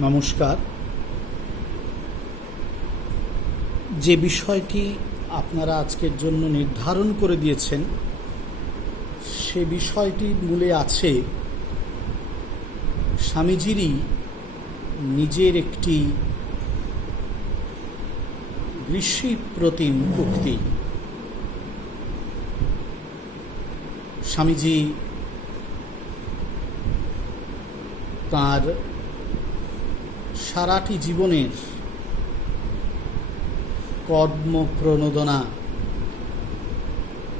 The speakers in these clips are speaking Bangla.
নমস্কার। যে বিষয়টি আপনারা আজকের জন্য নির্ধারণ করে দিয়েছেন সে বিষয়টির মূলে আছে স্বামীজিরই নিজের একটি ঋষিপ্রতিম উক্তি। স্বামীজি তাঁর সারাটি জীবনের কর্মপ্রণোদনা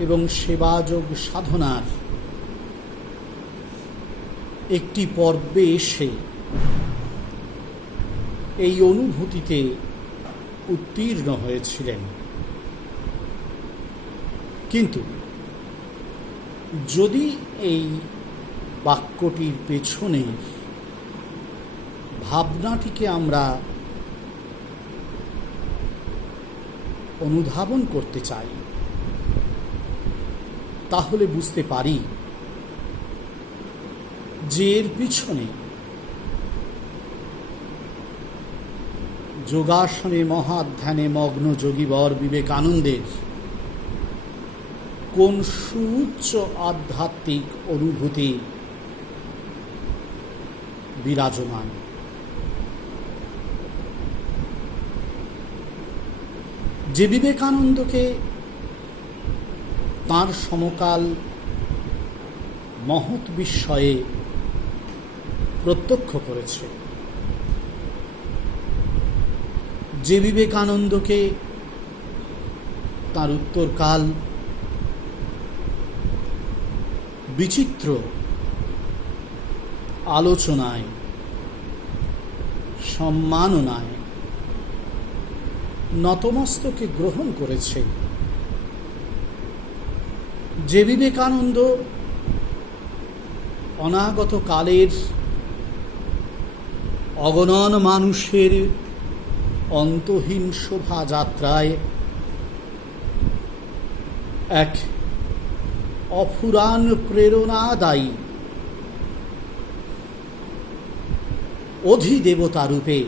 এবং সেবাযোগ সাধনার একটি পর্বে এসে এই অনুভূতিতে উত্তীর্ণ হয়েছিলেন। কিন্তু যদি এই বাক্যটির পেছনে ভাবনাটিকে আমরা অনুধাবন করতে চাই তাহলে বুঝতে পারি যে এর পিছনে যোগাসনে মহাধ্যানে মগ্ন যোগীবর বিবেকানন্দের কোন সুউচ্চ আধ্যাত্মিক অনুভূতি বিরাজমান। যে বিবেকানন্দকে তাঁর সমকাল মহৎ বিস্ময়ে প্রত্যক্ষ করেছে, যে বিবেকানন্দকে তাঁর উত্তরকাল বিচিত্র আলোচনায় সম্মাননায় নতমস্তকে গ্রহণ করেছে, যে বিবেকানন্দ অনাগত কালের অগণন মানুষের অন্তহীন শোভাযাত্রায় এক অফুরান প্রেরণাদায়ী অধিদেবতা রূপে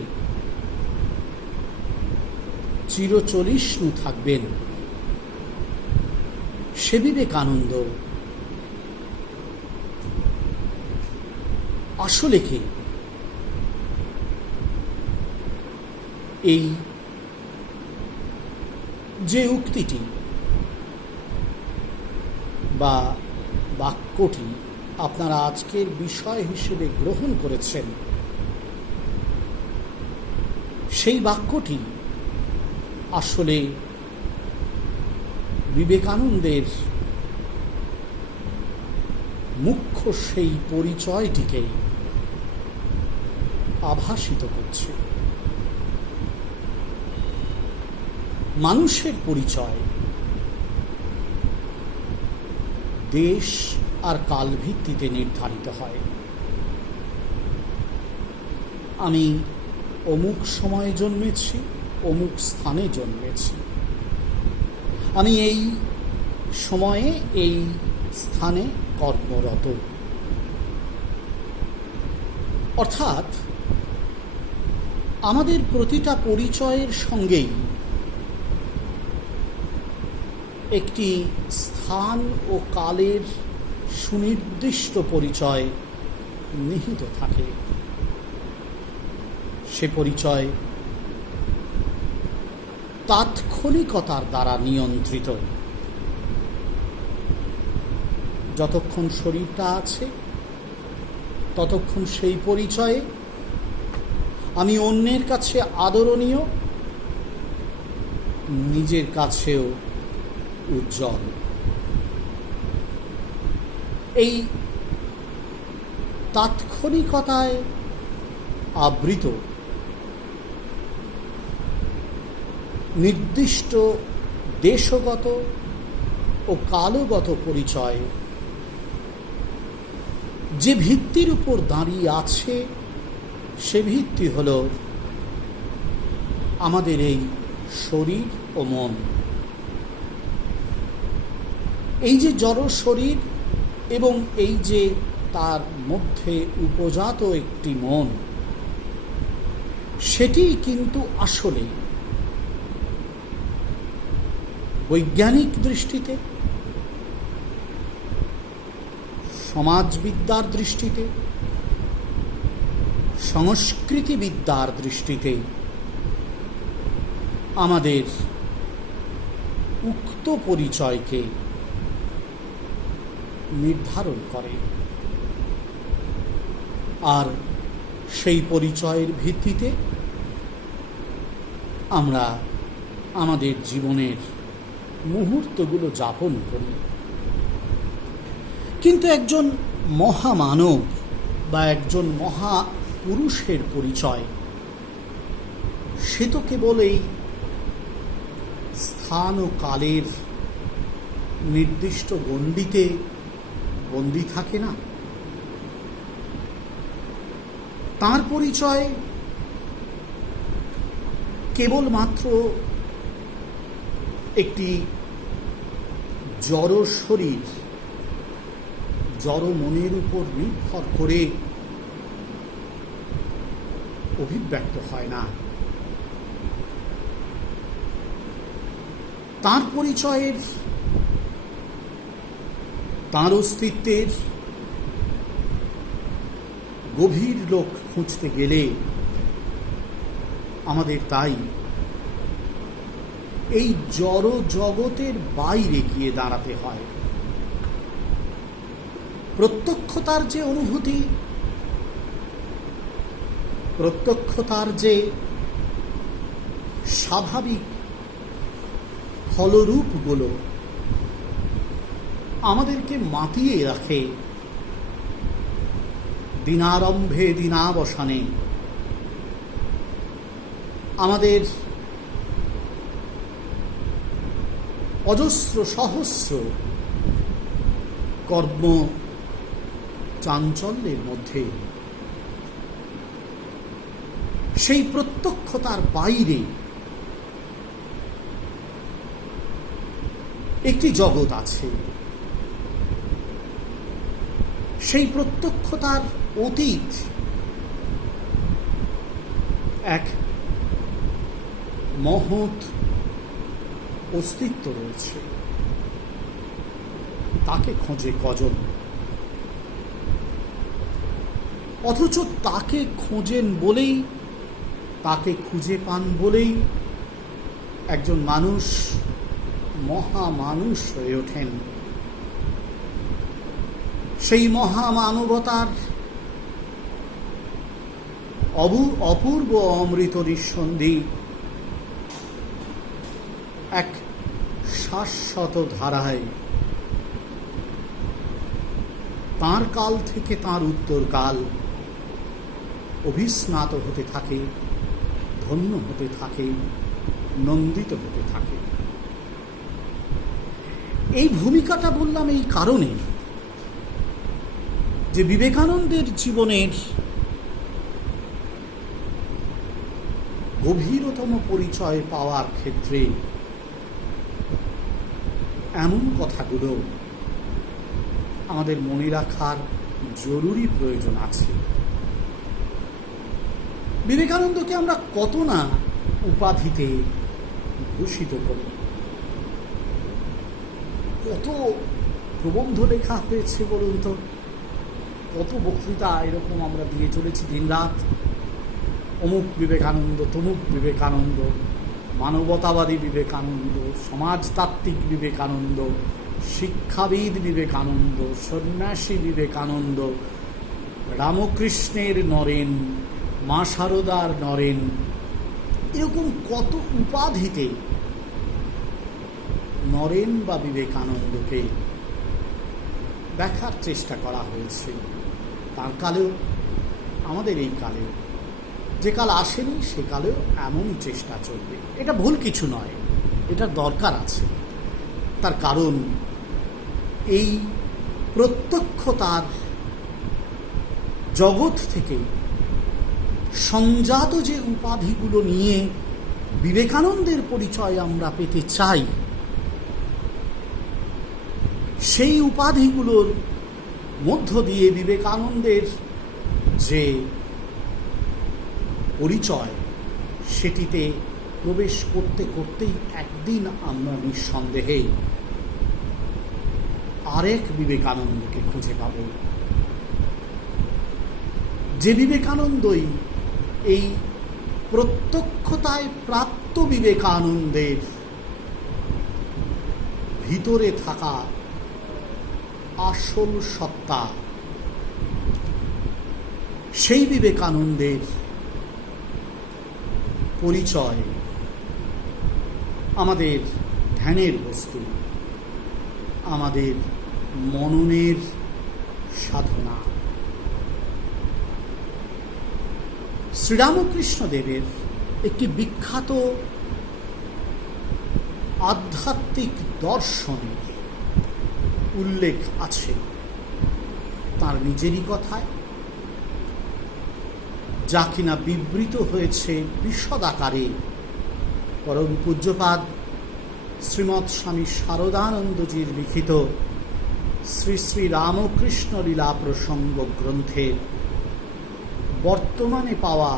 চিরচলিষ্ণু থাকবেন, সে বিবেকানন্দ আসলে কি? এই যে উক্তিটি বা বাক্যটি আপনারা আজকের বিষয় হিসেবে গ্রহণ করেছেন, সেই বাক্যটি আসলে বিবেকানন্দের মুখ্য সেই পরিচয়টিকে আভাসিত করছে। মানুষের পরিচয় দেশ আর কাল ভিত্তিতে নির্ধারিত হয়। আমি অমুক সময়ে জন্মেছি, অমুক স্থানে জন্মেছি, আমি এই সময়ে এই স্থানে কর্মরত। অর্থাৎ আমাদের প্রতিটা পরিচয়ের সঙ্গেই একটি স্থান ও কালের সুনির্দিষ্ট পরিচয় নিহিত থাকে। সে পরিচয় তাৎক্ষণিকতার দ্বারা নিয়ন্ত্রিত। যতক্ষণ শরীরটা আছে ততক্ষণ সেই পরিচয়ে আমি অন্যের কাছে আদরণীয়, নিজের কাছেও উজ্জ্বল। এই তাৎক্ষণিকতায় আবৃত নির্দিষ্ট দেশগত ও কালগত পরিচয় যে ভিত্তির উপর দাঁড়িয়ে আছে সে ভিত্তি হল আমাদের এই শরীর ও মন। এই যে জড় শরীর এবং এই যে তার মধ্যে উপজাত একটি মন, সেটি কিন্তু আসলে বৈজ্ঞানিক দৃষ্টিতে, সমাজবিদ্যার দৃষ্টিতে, সংস্কৃতিবিদ্যার দৃষ্টিতে আমাদের উক্ত পরিচয়কে নির্ধারণ করে। আর সেই পরিচয়ের ভিত্তিতে আমরা আমাদের জীবনের মুহূর্তগুলো যাপন করি। কিন্তু একজন মহামানব বা একজন মহাপুরুষের পরিচয় সে তো কেবল এই স্থান ও কালের নির্দিষ্ট গণ্ডিতে বন্দী থাকে না। তাঁর পরিচয় কেবলমাত্র একটি জড় শরীর, জড় মনের উপর নির্ভর করে অভিব্যক্ত হয় না। তাঁর পরিচয়ের, তাঁর অস্তিত্বের গভীর লোক খুঁজতে গেলে আমাদের তাই এই জড় জগতের বাইরে গিয়ে দাঁড়াতে হয়। প্রত্যক্ষতার যে অনুভূতি, প্রত্যক্ষতার যে স্বাভাবিক ফলরূপগুলো আমাদেরকে মাতিয়ে রাখে দিনারম্ভে দিনাবসানে, আমাদের অজস্র সহস্র কর্ম চাঞ্চল্যের মধ্যে সেই প্রত্যক্ষতার বাইরে একটি জগৎ আছে। সেই প্রত্যক্ষতার অতীত এক মহৎ অস্তিত্ব রয়েছে, তাকে খোঁজে কজন। অথচ তাকে খোঁজেন বলেই, তাকে খুঁজে পান বলেই একজন মানুষ মহামানুষ হয়ে ওঠেন। সেই মহামানবতার অপূর্ব অমৃত নিঃসন্ধি এক শাশ্বত ধারায় তাঁর কাল থেকে তাঁর উত্তর কাল অভিস্নাত হতে থাকে, ধন্য হতে থাকে, নন্দিত হতে থাকে। এই ভূমিকাটা বললাম এই কারণে যে বিবেকানন্দের জীবনের গভীরতম পরিচয় পাওয়ার ক্ষেত্রে এমন কথাগুলো আমাদের মনে রাখার জরুরি প্রয়োজন আছে। বিবেকানন্দকে আমরা কত না উপাধিতে ভূষিত করি, কত প্রবন্ধ লেখা হয়েছে বলুন তো, কত বক্তৃতা এরকম আমরা দিয়ে চলেছি দিনরাত। অমুক বিবেকানন্দ, তমুক বিবেকানন্দ, মানবতাবাদী বিবেকানন্দ, সমাজতাত্ত্বিক বিবেকানন্দ, শিক্ষাবিদ বিবেকানন্দ, সন্ন্যাসী বিবেকানন্দ, রামকৃষ্ণের নরেন, মা শারদার নরেন, এরকম কত উপাধিতে নরেন বা বিবেকানন্দকে দেখার চেষ্টা করা হয়েছে। তার কালেও, আমাদের এই কালেও, যে কাল আসেনি সে কালেও এমনই চেষ্টা চলবে। এটা ভুল কিছু নয়, এটা দরকার আছে। তার কারণ এই প্রত্যক্ষতার জগৎ থেকে সংজাত যে উপাধিগুলো নিয়ে বিবেকানন্দের পরিচয় আমরা পেতে চাই, সেই উপাধিগুলোর মধ্য দিয়ে বিবেকানন্দের যে পরিচয় সেটিতে প্রবেশ করতে করতেই একদিন আমরা নিঃসন্দেহে আরেক বিবেকানন্দকে খুঁজে পাব, যে বিবেকানন্দই এই প্রত্যক্ষতায় প্রাপ্ত বিবেকানন্দের ভিতরে থাকা আসল সত্তা, সেই বিবেকানন্দের পরিচয় আমাদের ধ্যানের বস্তু, আমাদের মননের সাধনা। শ্রীরামকৃষ্ণদেবের একটি বিখ্যাত আধ্যাত্মিক দর্শনের উল্লেখ আছে তার নিজেরই কথায়, যা কিনা বিবৃত হয়েছে বিশদ আকারে পরম পূজ্যপাদ শ্রীমৎ স্বামী শারদানন্দজির লিখিত শ্রী শ্রী রামকৃষ্ণ লীলা প্রসঙ্গ গ্রন্থের বর্তমানে পাওয়া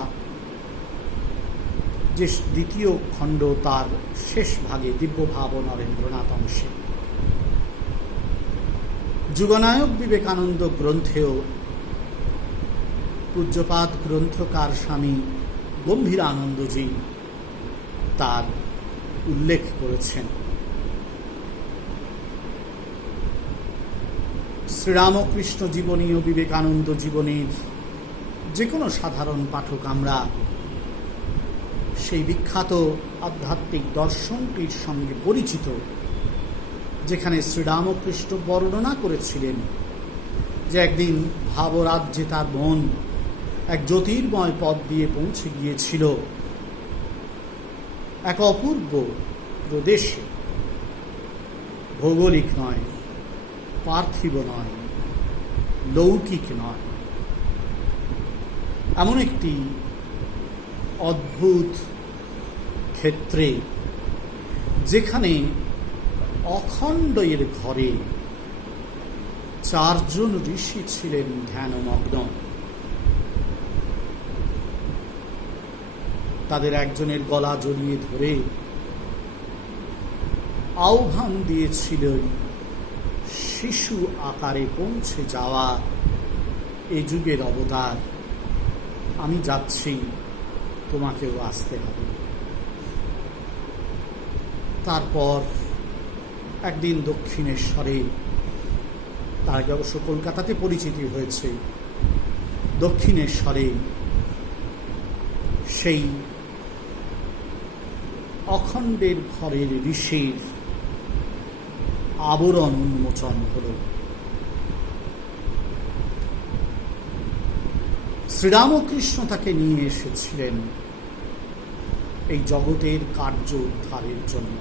যে দ্বিতীয় খণ্ড, তার শেষ ভাগে দিব্যভাব নরেন্দ্রনাথ অংশে। যুগনায়ক বিবেকানন্দ গ্রন্থেও পূজ্যপাদ গ্রন্থকার স্বামী গম্ভীরানন্দজি তার উল্লেখ করেছেন। শ্রীরামকৃষ্ণ জীবনী ও বিবেকানন্দ জীবনীর যে কোনো সাধারণ পাঠক আমরা সেই বিখ্যাত আধ্যাত্মিক দর্শনটির সঙ্গে পরিচিত, যেখানে শ্রীরামকৃষ্ণ বর্ণনা করেছিলেন যে একদিন ভাবরাজ্যে তার মন এক জ্যোতির্ময় পথ দিয়ে পৌঁছে গিয়েছিল এক অপূর্ব প্রদেশে, ভৌগোলিক নয়, পার্থিব নয়, লৌকিক নয়, এমন একটি অদ্ভুত ক্ষেত্রে যেখানে অখণ্ড এর ঘরে 4 জন ঋষি ছিলেন ধ্যানমগ্ন। তাদের একজনের গলা জড়িয়ে ধরে আহ্বান দিয়েছিলেন শিশু আকারে পৌঁছে যাওয়া এ যুগের অবতার, আমি যাচ্ছি, তোমাকেও আসতে হবে। তারপর একদিন দক্ষিণেশ্বরে, তার আগে অবশ্য কলকাতাতে পরিচিতি হয়েছে, দক্ষিণেশ্বরে সেই অখণ্ডের ঘরের ঋষির আবরণ উন্মোচন হল। শ্রীরামকৃষ্ণ তাকে নিয়ে এসেছিলেন এই জগতের কার্য উদ্ধারের জন্য।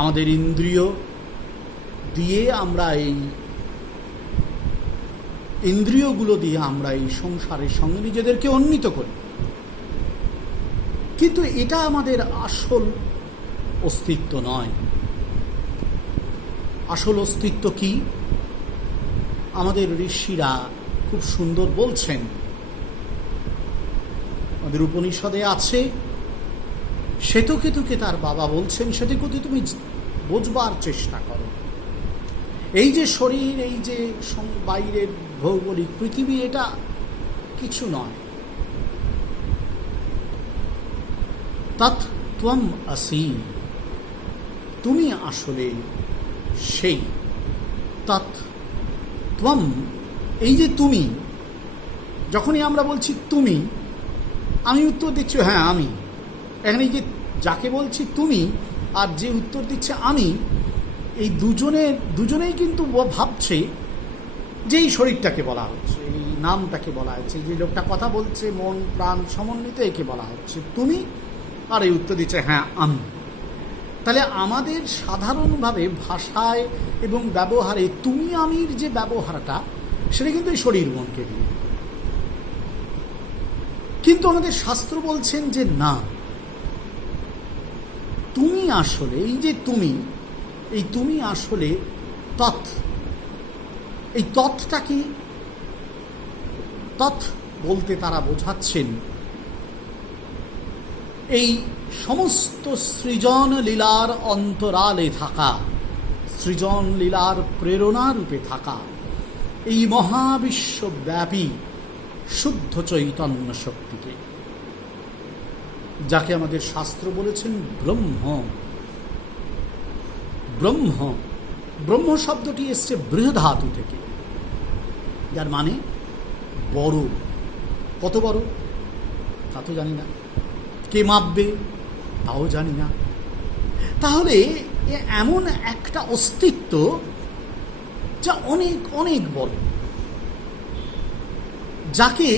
আমাদের ইন্দ্রিয় দিয়ে আমরা ইন্দ্রিয়গুলো দিয়ে আমরা এই সংসারের সঙ্গে নিজেদেরকে উন্নীত করি, কিন্তু এটা আমাদের আসল অস্তিত্ব নয়। আসল অস্তিত্ব কি? আমাদের ঋষিরা খুব সুন্দর বলছেন, আমাদের উপনিষদে আছে, শ্বেতকেতুকে তার বাবা বলছেন, শ্বেতকেতু তুমি বোঝবার চেষ্টা করো, এই যে শরীর, এই যে বাইরের ভৌগোলিক পৃথিবী, এটা কিছু নয়। তৎ ত্বম আসি, তুমি আসলে সেই। তৎ ত্বম, এই যে তুমি, যখনই আমরা বলছি তুমি, আমি উত্তর দিচ্ছি হ্যাঁ আমি, এখানে এই যে যাকে বলছি তুমি আর যে উত্তর দিচ্ছে আমি, এই দুজনেই কিন্তু ভাবছে যে এই শরীরটাকে বলা হচ্ছে, এই নামটাকে বলা হচ্ছে, যে লোকটা কথা বলছে মন প্রাণ সমন্বিত, একে বলা হচ্ছে তুমি, আর এই উত্তর দিচ্ছে হ্যাঁ আমি। তাহলে আমাদের সাধারণভাবে ভাষায় এবং ব্যবহারে তুমি আমির যে ব্যবহারটা, সেটা কিন্তু এই শরীর মনকে নিয়ে। কিন্তু আমাদের শাস্ত্র বলছেন যে না, তুমি আসলে, এই যে তুমি, এই তুমি আসলে তৎ। এই তৎটা কি? তৎ বলতে তারা বোঝাচ্ছেন এই সমস্ত সৃজন লীলার অন্তরালে থাকা, সৃজন লীলার প্রেরণা রূপে থাকা এই মহাবিশ্বব্যাপী শুদ্ধ চৈতন্য শক্তিকে, যাকে আমাদের শাস্ত্র বলেছেন ব্রহ্ম। ব্রহ্ম ব্রহ্ম শব্দটি এসছে বৃহধাতু থেকে, যার মানে বড়। কত বড় তা তো জানি না, কে মাপবে তাও জানি না। তাহলে এমন একটা অস্তিত্ব যা অনেক অনেক বড়, যাকে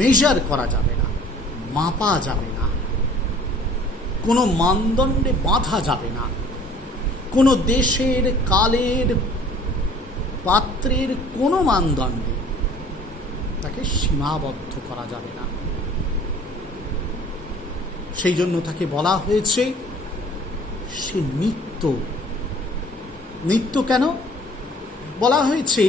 মেজার করা যাবে না, মাপা যাবে না, কোনো মানদণ্ডে বাঁধা যাবে না, কোনো দেশের, কালের, পাত্রের কোনো মানদণ্ডে তাকে সীমাবদ্ধ করা যাবে না। সেই জন্য তাকে বলা হয়েছে সে নিত্য। নিত্য কেন বলা হয়েছে?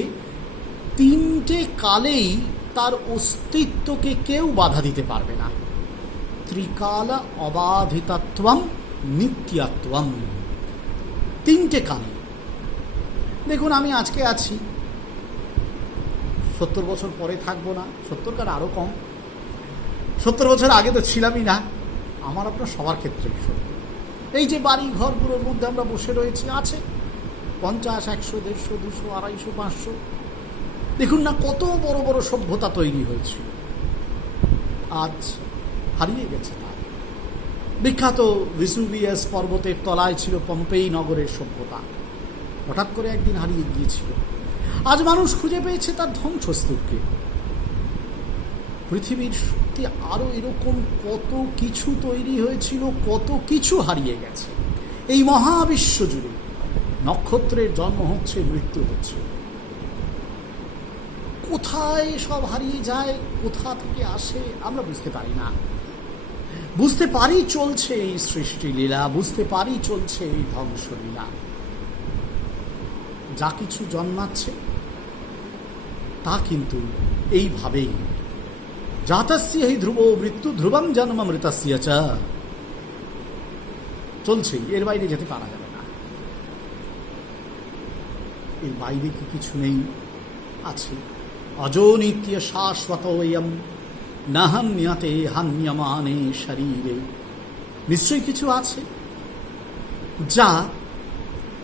তিনটে কালেই তার অস্তিত্বকে কেউ বাধা দিতে পারবে না। ত্রিকাল অবাধিতত্বম নিত্যাত্বম। তিনটে কালে। দেখুন, আমি আজকে আছি, 70 বছর পরে থাকবো না, 70 কার আরও কম, 70 বছর আগে তো ছিলামই না। আমার আপনার সবার ক্ষেত্রেই সত্য। এই যে বাড়ি ঘরগুলোর মধ্যে আমরা বসে রয়েছি, আছে 50, 100, 150, 200, 250, 500। দেখুন না কত বড় বড় সভ্যতা তৈরি হয়েছিল, আজ হারিয়ে গেছে। তার বিখ্যাত ভিসুভিয়াস পর্বতের তলায় ছিল পম্পেই নগরের সভ্যতা, হঠাৎ করে একদিন হারিয়ে গিয়েছিল। আজ মানুষ খুঁজে পেয়েছে তার ধ্বংসস্তূপকে। পৃথিবীর সত্যি আরও এরকম কত কিছু তৈরি হয়েছিল, কত কিছু হারিয়ে গেছে। এই মহাবিশ্ব জুড়ে নক্ষত্রের জন্ম হচ্ছে, মৃত্যু হচ্ছে। কোথায় সব হারিয়ে যায়, কোথা থেকে আসে আমরা বুঝতে পারি না। বুঝতে পারি চলছে এই সৃষ্টি লীলা, বুঝতে পারি চলছে এই ধ্বংসলীলা। যা কিছু জন্মাচ্ছে তা কিন্তু এইভাবেই। জাতস্য হি ধ্রুব মৃত্যু ধ্রুবম জন্ম মৃতস্য চ। চলছেই, এর বাইরে যেতে পারা যাবে না। এর বাইরে কি কিছু নেই? আছে। অজো নিত্য শাশ্বতোয়ম না হান্যতে হান্যমানে শরীরে। নিশ্চয়ই কিছু আছে যা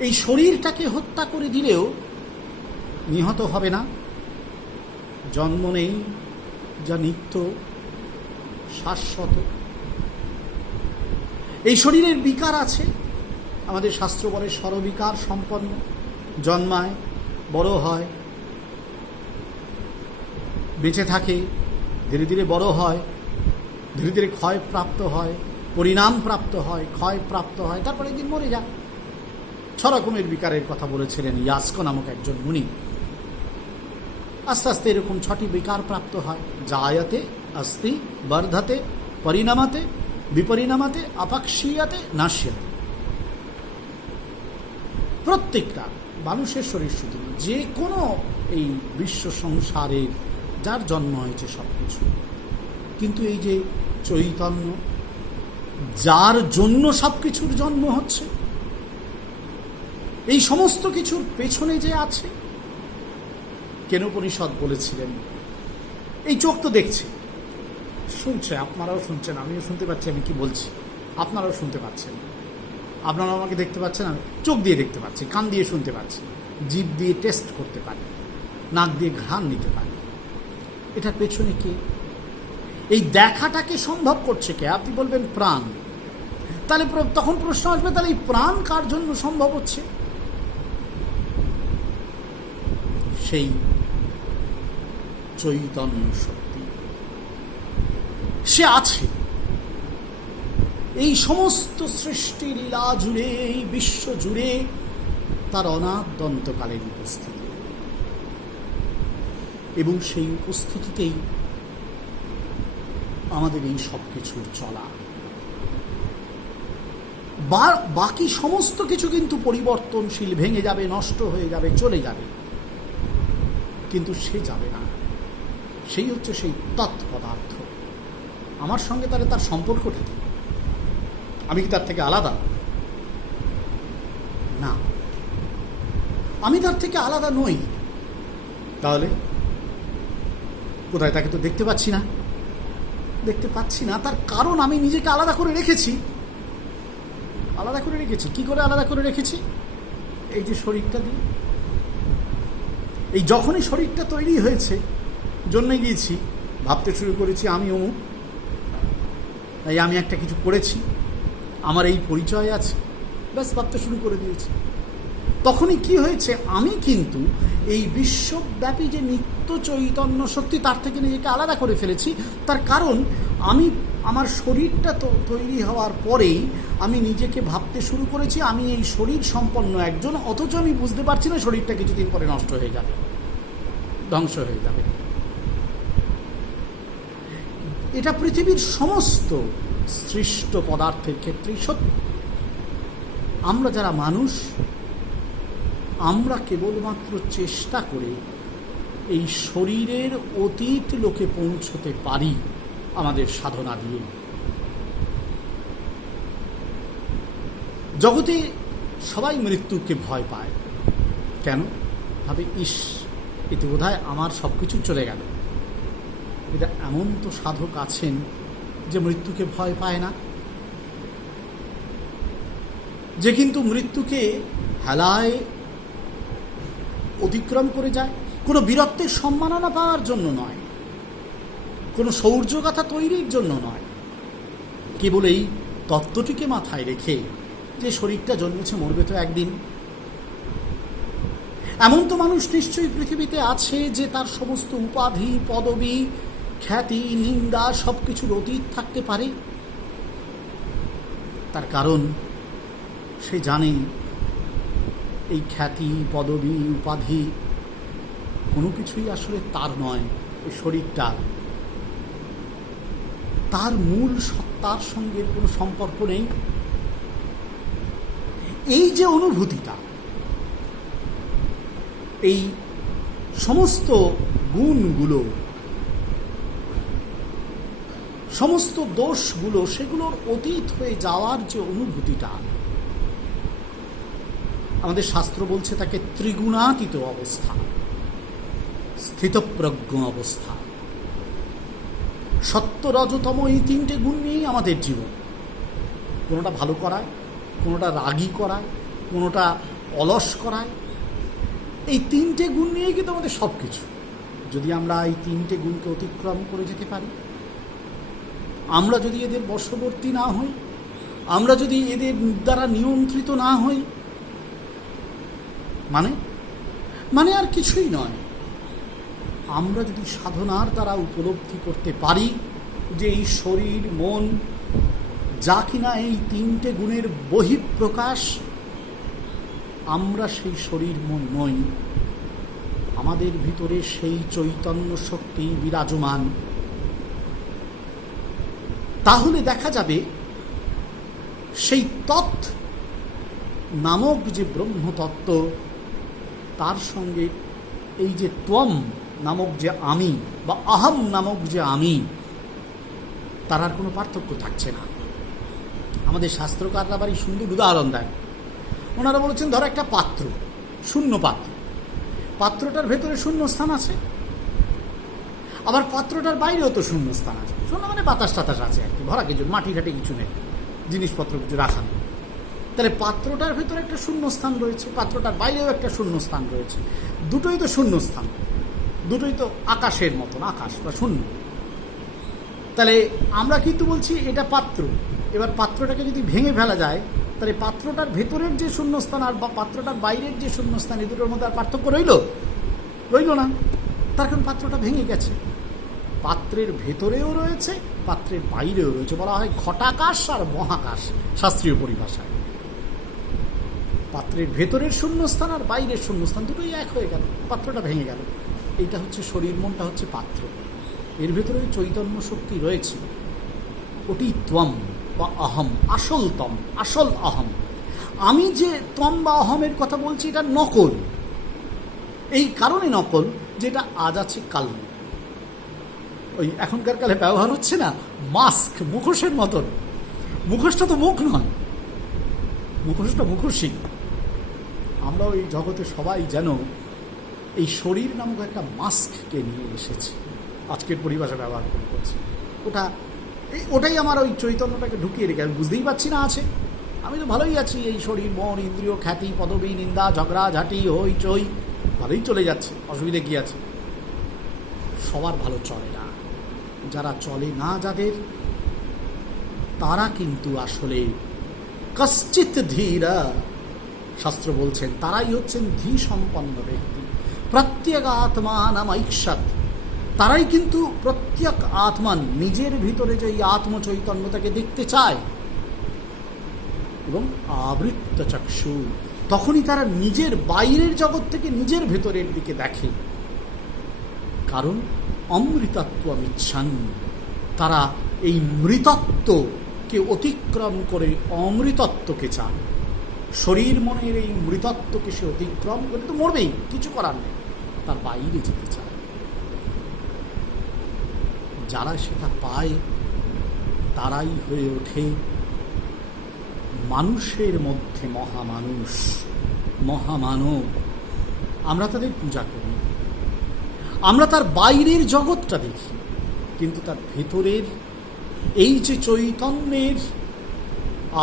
এই শরীরটাকে হত্যা করে দিলেও নিহত হবে না। জন্ম নেই, যা নিত্য শাশ্বত। এই শরীরের বিকার আছে, আমাদের শাস্ত্র বলে স্বরবিকার সম্পন্ন। জন্মায়, বড় হয়, বেঁচে থাকে, ধীরে ধীরে বড় হয়, ধীরে ধীরে ক্ষয়প্রাপ্ত হয়, পরিণাম প্রাপ্ত হয়, ক্ষয়প্রাপ্ত হয়, তারপরে একদিন মরে যায়। 6 রকমের বিকারের কথা বলেছিলেন ইয়াস্ক নামক একজন মুনি। আস্তে আস্তে এরকম 6টি বিকার প্রাপ্ত হয়। জায়তে, অস্তি, বর্ধতে, পরিণামাতে, বিপরিণামাতে, অপক্ষীয়তে, নাশ্যতে। প্রত্যেকটা মানুষের শরীর শুধু যে কোনো এই বিশ্ব সংসারের যার জন্ম হয়েছে সব কিছু, কিন্তু এই যে চৈতন্য যার জন্য সব কিছুর জন্ম হচ্ছে, এই সমস্ত কিছুর পেছনে যে আছে, কেনোপনিষদ বলেছিলেন এই চোখ তো দেখছে, শুনছে, আপনারাও শুনছেন, আমিও শুনতে পাচ্ছি আমি কি বলছি, আপনারাও শুনতে পাচ্ছেন, আপনারাও আমাকে দেখতে পাচ্ছেন, আমি চোখ দিয়ে দেখতে পাচ্ছি, কান দিয়ে শুনতে পাচ্ছি, জিভ দিয়ে টেস্ট করতে পারি, নাক দিয়ে ঘ্রাণ নিতে পারি। এটার পেছনে কে? এই দেখাটাকে সম্ভব করছে কে? আপনি বলবেন প্রাণ। তাহলে তখন প্রশ্ন আসবে, তাহলে এই প্রাণ কার জন্য সম্ভব হচ্ছে? সেই চৈতন্য শক্তি সে আছে এই সমস্ত সৃষ্টি লীলা জুড়ে, এই বিশ্ব জুড়ে তার অনাদ্যন্তকালের উপস্থিতি, এবং সেই উপস্থিতিতেই আমাদের এই সব কিছুর চলা। বাকি সমস্ত কিছু কিন্তু পরিবর্তনশীল, ভেঙে যাবে, নষ্ট হয়ে যাবে, চলে যাবে, কিন্তু সে যাবে না। সেই হচ্ছে সেই তৎপদার্থ। আমার সঙ্গে তার সম্পর্কটা কি? আমি কি তার থেকে আলাদা? না, আমি তার থেকে আলাদা নই। তাহলে কোথায়? তাকে তো দেখতে পাচ্ছি না। তার কারণ আমি নিজেকে আলাদা করে রেখেছি। কি করে আলাদা করে রেখেছি? এই যে শরীরটা দিয়ে। এই যখনই শরীরটা তৈরি হয়েছে, জন্মে গিয়েছি, ভাবতে শুরু করেছি আমি অমুক, তাই আমি একটা কিছু করেছি, আমার এই পরিচয় আছে, ব্যাস ভাবতে শুরু করে দিয়েছি। তখনই কি হয়েছে? আমি কিন্তু এই বিশ্বব্যাপী যে নিত্য চৈতন্য শক্তি, তার থেকে নিজেকে আলাদা করে ফেলেছি। তার কারণ আমি আমার শরীরটা তৈরি হওয়ার পরেই আমি নিজেকে ভাবতে শুরু করেছি আমি এই শরীর সম্পন্ন একজন, অথচ আমি বুঝতে পারছি না শরীরটা কিছুদিন পরে নষ্ট হয়ে যাবে, ধ্বংস হয়ে যাবে। এটা পৃথিবীর সমস্ত সৃষ্ট পদার্থের ক্ষেত্রেই সত্য। আমরা যারা মানুষ, আমরা কেবলমাত্র চেষ্টা করে এই শরীরের অতীত লোকে পৌঁছতে পারি আমাদের সাধনা দিয়ে। জগতে সবাই মৃত্যুকে ভয় পায়। কেন? ভাবে, ইস, এতে বোধহয় আমার সব কিছু চলে গেল। এটা এমন তো সাধক আছেন যে মৃত্যুকে ভয় পায় না, যে কিন্তু মৃত্যুকে হেলায় অতিক্রম করে যায়। কোনো বীরত্বের সম্মাননা পাওয়ার জন্য নয়, কোনো শৌর্যগাথা তৈরির জন্য নয়, কেবল এই তত্ত্বটিকে মাথায় রেখে যে শরীরটা জন্মেছে, মরবে তো একদিন। এমন তো মানুষ নিশ্চয়ই পৃথিবীতে আছে যে তার সমস্ত উপাধি, পদবি, খ্যাতি, নিন্দা সব কিছুর অতীত থাকতে পারে। তার কারণ সে জানে এই খ্যাতি, পদবি, উপাধি কোনো কিছুই আসলে তার নয়। এই শরীরটা তার মূল সত্তার সঙ্গে কোনো সম্পর্ক নেই। এই যে অনুভূতিটা, এই সমস্ত গুণগুলো, সমস্ত দোষগুলো, সেগুলোর অতীত হয়ে যাওয়ার যে অনুভূতিটা, আমাদের শাস্ত্র বলছে তাকে ত্রিগুণাতীত অবস্থা, স্থিতপ্রজ্ঞ অবস্থা। সত্য, রজতম, এই তিনটে গুণ নিয়েই আমাদের জীবন। কোনোটা ভালো করায়, কোনোটা রাগী করায়, কোনোটা অলস করায়। এই তিনটে গুণ নিয়েই কিন্তু আমাদের সব কিছু। যদি আমরা এই তিনটে গুণকে অতিক্রম করে যেতে পারি, আমরা যদি এদের বশবর্তী না হই, আমরা যদি এদের দ্বারা নিয়ন্ত্রিত না হই, মানে আর কিছুই নয়। আমরা যদি সাধনার দ্বারা উপলব্ধি করতে পারি যে এই শরীর, মন যা কিনা এই তিনটে গুণের বহিঃপ্রকাশ, আমরা সেই শরীর, মন নই। আমাদের ভিতরে সেই চৈতন্য শক্তি বিরাজমান। তাহলে দেখা যাবে সেই তৎ নামক যে ব্রহ্মতত্ত্ব, তার সঙ্গে এই যে ত্বম নামক যে আমি, বা আহম নামক যে আমি, তার আর কোনো পার্থক্য থাকছে না। আমাদের শাস্ত্রকাররা আবার এই সুন্দর উদাহরণ দেন। ওনারা বলেছেন, ধরো একটা পাত্র, শূন্য পাত্র, পাত্রটার ভেতরে শূন্য স্থান আছে, আবার পাত্রটার বাইরেও তো শূন্য স্থান আছে। শূন্য মানে বাতাস টাতাস আছে আর কি, ভরা কিছু, মাটি টাটি কিছু নেই, জিনিসপত্র কিছু রাখা নেই। তাহলে পাত্রটার ভেতরে একটা শূন্য স্থান রয়েছে, পাত্রটার বাইরেও একটা শূন্য স্থান রয়েছে। দুটোই তো শূন্য স্থান, দুটোই তো আকাশের মতন, আকাশ বা শূন্য। তাহলে আমরা কিন্তু বলছি এটা পাত্র। এবার পাত্রটাকে যদি ভেঙে ফেলা যায়, তাহলে পাত্রটার ভেতরের যে শূন্যস্থান আর পাত্রটার বাইরের যে শূন্যস্থান, এই দুটোর মধ্যে আর পার্থক্য রইল না। তার কারণ পাত্রটা ভেঙে গেছে। পাত্রের ভেতরেও রয়েছে, পাত্রের বাইরেও রয়েছে। বলা হয় ঘটাকাশ আর মহাকাশ শাস্ত্রীয় পরিভাষায়। পাত্রের ভেতরের শূন্যস্থান আর বাইরের শূন্যস্থান দুটোই এক হয়ে গেল, পাত্রটা ভেঙে গেল। এইটা হচ্ছে শরীর, মনটা হচ্ছে পাত্র। এর ভেতরে চৈতন্য শক্তি রয়েছে, ওটি ত্বম বা অহম, আসল তম, আসল অহম। আমি যে ত্বম বা অহমের কথা বলছি, এটা নকল। এই কারণে নকল, যেটা আজ আছে কাল নেই। ওই এখনকার কালে ব্যবহার হচ্ছে না মাস্ক, মুখোশের মতন। মুখোশটা তো মুখ নয়, মুখোশটা মুখোশই। আমরা ওই জগতে সবাই যেন এই শরীর নামক একটা মাস্ককে নিয়ে এসেছি, আজকের পরিভাষা ব্যবহার করছি। ওটাই আমার ওই চৈতন্যটাকে ঢুকিয়ে রেখে, আমি বুঝতেই পারছি না আছে। আমি তো ভালোই আছি, এই শরীর, মন, ইন্দ্রিয়, খ্যাতি, পদবী, নিন্দা, ঝগড়া ঝাঁটি, হই চই, ভালোই চলে যাচ্ছে, অসুবিধে কী আছে? সবার ভালো চলে না। যারা চলে না যাদের, তারা কিন্তু আসলে কশ্চিৎ ধীরা, শাস্ত্র বলছেন তারাই হচ্ছেন ধী সম্পন্ন ব্যক্তি। প্রত্যেক আত্মা নাম ঈক্ষাৎ, তারাই কিন্তু প্রত্যেক আত্মান নিজের ভিতরে যে এই আত্মচৈতন্যতাকে দেখতে চায়। এবং আবৃত্ত চক্ষু, তখনই তারা নিজের বাইরের জগৎ থেকে নিজের ভেতরের দিকে দেখে। কারণ অমৃতত্বমিচ্ছান, তারা এই মৃতত্বকে অতিক্রম করে অমৃতত্বকে চান। শরীর মনের এই মৃতত্বকে সে অতিক্রম করে তো মরবেই, কিছু করার নেই, তার বাইরে যেতে চায়। যারা সেটা পায় তারাই হয়ে ওঠে মানুষের মধ্যে মহামানুষ, মহামানব। আমরা তাদের পূজা করি, আমরা তার বাইরের জগৎটা দেখি, কিন্তু তার ভেতরের এই যে চৈতন্যের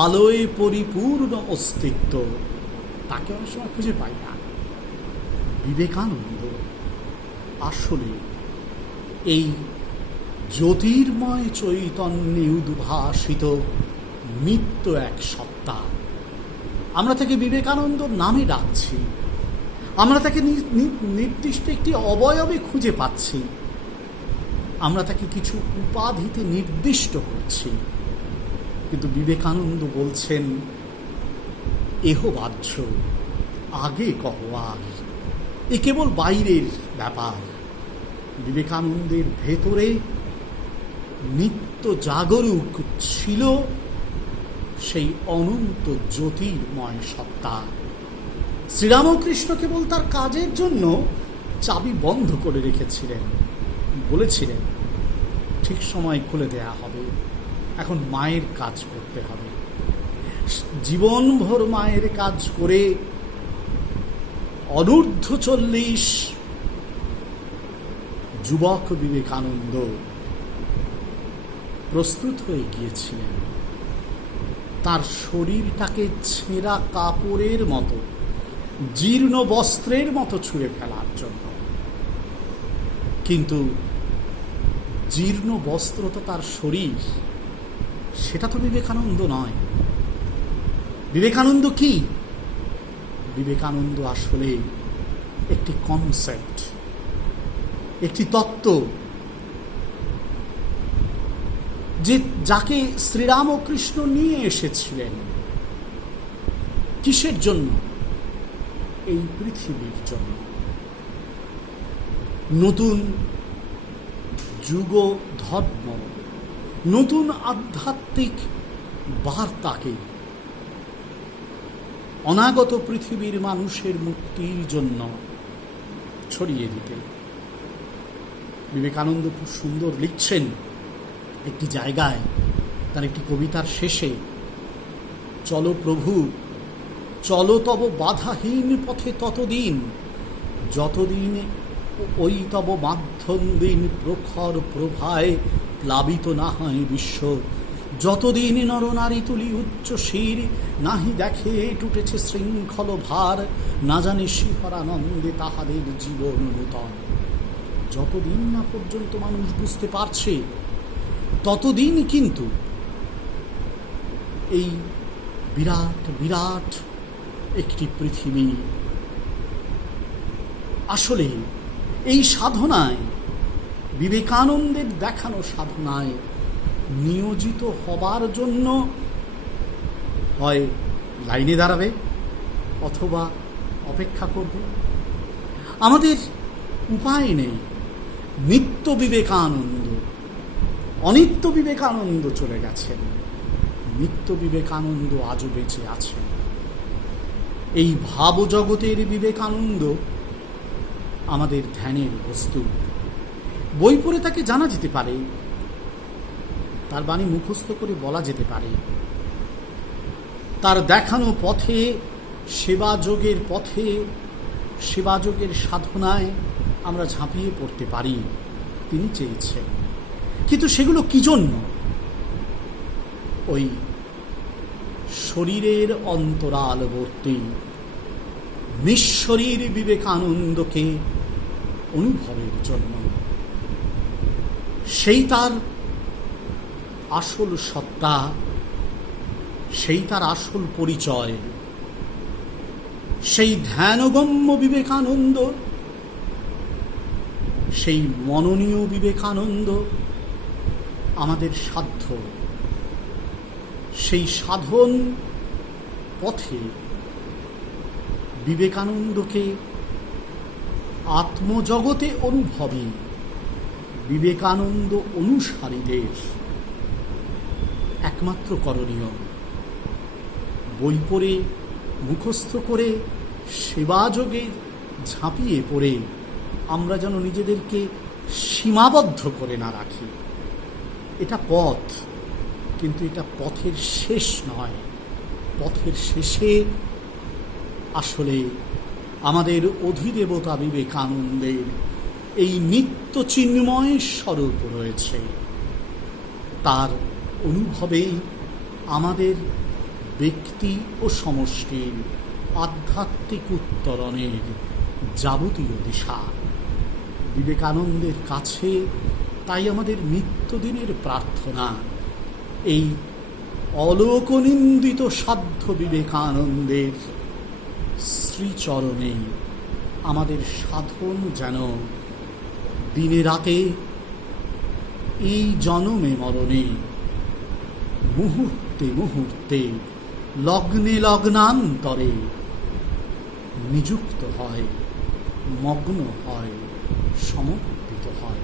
আলোয় পরিপূর্ণ অস্তিত্ব, তাকে অনেক সময় খুঁজে পাই না। বিবেকানন্দ আসলে এই জ্যোতির্ময় চৈতন্যে উদ্ভাসিত নিত্য এক সত্তা। আমরা তাকে বিবেকানন্দ নামে ডাকছি, আমরা তাকে নির্দিষ্ট একটি অবয়বে খুঁজে পাচ্ছি, আমরা তাকে কিছু উপাধিতে নির্দিষ্ট করছি। কিন্তু বিবেকানন্দ বলছেন, এহ বাহ্য, আগে কহবার, এ কেবল বাইরের ব্যাপার। বিবেকানন্দের ভেতরে নিত্য জাগরুক ছিল সেই অনন্ত জ্যোতির্ময় সত্তা। শ্রীরামকৃষ্ণ কেবল তার কাজের জন্য চাবি বন্ধ করে রেখেছিলেন, বলেছিলেন ঠিক সময় খুলে দেয়া হবে, এখন মায়ের কাজ করতে হবে। জীবনভর মায়ের কাজ করে অনূর্ধ্ব 40 যুবক বিবেকানন্দ প্রস্তুত হয়ে গিয়েছিলেন তার শরীরটাকে ছেঁড়া কাপড়ের মতো, জীর্ণ বস্ত্রের মতো ছুঁড়ে ফেলার জন্য। কিন্তু জীর্ণ বস্ত্র তো তার শরীর, সেটা তো বিবেকানন্দ নয়। বিবেকানন্দ কি? বিবেকানন্দ আসলে একটি কনসেপ্ট, একটি তত্ত্ব, যে যাকে শ্রীরামকৃষ্ণ নিয়ে এসেছিলেন কিসের জন্য? এই পৃথিবীর জন্য। নতুন যুগ ধর্ম, নতুন আধ্যাত্মিক বার্তাকে অনাগত পৃথিবীর মানুষের মুক্তির জন্য ছড়িয়ে দিতে। বিবেকানন্দ খুব সুন্দর লিখছেন একটি জায়গায়, তার একটি কবিতার শেষে, চলো প্রভু চলো তব বাধাহীন পথে ততদিন, যতদিন ওই তব মাধ্যম দিন প্রখর প্রভায় প্লাবিত না হয় বিশ্ব, যতদিন নরনারী তুলি উচ্চ শির, নাহি দেখে টুটেছে শৃঙ্খল ভার, না জানে শিহরানন্দে তাহাদের জীবন নূতন। যতদিন না পর্যন্ত মানুষ বুঝতে পারছে, ততদিন কিন্তু এই বিরাট বিরাট একটি পৃথিবী আসলে এই সাধনায়, বিবেকানন্দের দেখানো সাধনায় নিয়োজিত হবার জন্য হয় লাইনে দাঁড়াবে অথবা অপেক্ষা করবে। আমাদের উপায় নেই। নিত্য বিবেকানন্দ, অনিত্য বিবেকানন্দ চলে গেছেন, নিত্য বিবেকানন্দ আজও বেঁচে আছেন। এই ভাবজগতের বিবেকানন্দ আমাদের ধ্যানের বস্তু। বই পড়ে তাকে জানা যেতে পারে, তার বাণী মুখস্থ করে বলা যেতে পারে, তার দেখানো পথে, সেবাযোগের পথে, সেবাযোগের সাধনায় আমরা ঝাঁপিয়ে পড়তে পারি। তিনি চেয়েছেন, কিন্তু সেগুলো কি জন্য? ওই শরীরের অন্তরালবর্তী নিঃশরীর বিবেকানন্দকে অনুভবের জন্য। সেই তার আসল সত্তা, সেই তার আসল পরিচয়, সেই ধ্যানগম্য বিবেকানন্দ, সেই মননীয় বিবেকানন্দ আমাদের সাধ্য। সেই সাধন পথে বিবেকানন্দকে আত্মজগতে অনুভবী বিবেকানন্দ অনুসারীদের একমাত্র করণীয় বই পড়ে মুখস্থ করে সেবাযোগে ঝাঁপিয়ে পড়ে আমরা যেন নিজেদেরকে সীমাবদ্ধ করে না রাখি। এটা পথ, কিন্তু এটা পথের শেষ নয়। পথের শেষে আসলে আমাদের অধিদেবতা বিবেকানন্দের এই নিত্য চিন্ময় স্বরূপ রয়েছে। তার অনুভবেই আমাদের ব্যক্তি ও সমষ্টির আধ্যাত্মিক উত্তরণের যাবতীয় দিশা। বিবেকানন্দের কাছে তাই আমাদের নিত্যদিনের প্রার্থনা, এই অলোকনিন্দিত সাধ্য বিবেকানন্দের শ্রীচরণে আমাদের সাধন যেন দিনে রাতে, এই জনমে মরণে, মুহূর্তে মুহূর্তে, লগ্নে লগ্নান্তরে নিযুক্ত হয়, মগ্ন হয়, সমর্পিত হয়।